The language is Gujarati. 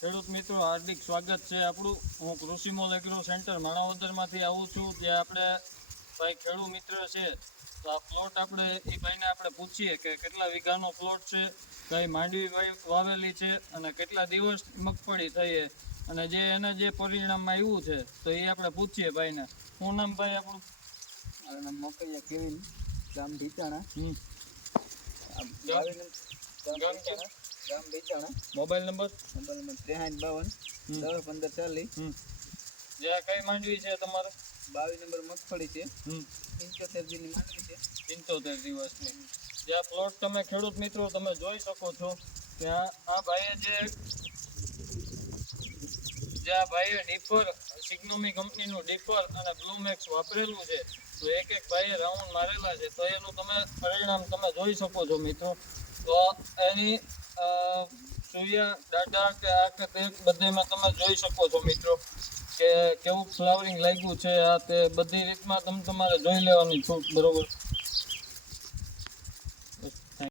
ખેડૂત મિત્રો હાર્દિક સ્વાગત છે આપણું. હું કૃષિમોલ એગ્રો સેન્ટર માણાવદરમાંથી આવું છું જ્યાં આપણે ભાઈ ખેડૂત મિત્ર છે. તો આ પ્લોટ આપણે એ ભાઈને આપણે પૂછીએ કે કેટલા વીઘાનો પ્લોટ છે કઈ માંડવી વાવેલી છે અને કેટલા દિવસ મગફળી થઈ અને જે એને જે પરિણામમાં આવ્યું છે તો એ આપણે પૂછીએ ભાઈને. શું નામ ભાઈ આપણું? મારું નામ મોકૈયા કેવિન ગામ ભીતાણા. ગામ? ગામ મોબાઈલ નંબર? મોબાઈલ નંબર ત્રેસાઠ બાવન દસ પંદર ચાલીસ. જે કઈ માંડવી છે તમારે? બાવીસ નંબર મગફળી છે. પંચોતેર દિવસની માંડવી છે. પંચોતેર દિવસની જે આ પ્લોટ તમે ખેડૂત મિત્રો તમે જોઈ શકો છો કે આ ભાઈએ જે જે આ ભાઈએ ડીપર સિગ્નોમી કંપનીનું ડીપર અને બ્લુમેક્સ વાપરેલું છે તો એક એક ભાઈએ રાઉન્ડ મારેલા છે. તો એનું તમે પરિણામ તમે જોઈ શકો છો મિત્રો. તો એની સૂર્યા ડાટા કે આ કે તે બધેમાં તમે જોઈ શકો છો મિત્રો કે કેવું ફ્લાવરિંગ લાગ્યું છે આ તે બધી રીતમાં તમે તમારે જોઈ લેવાની છૂટ બરોબર?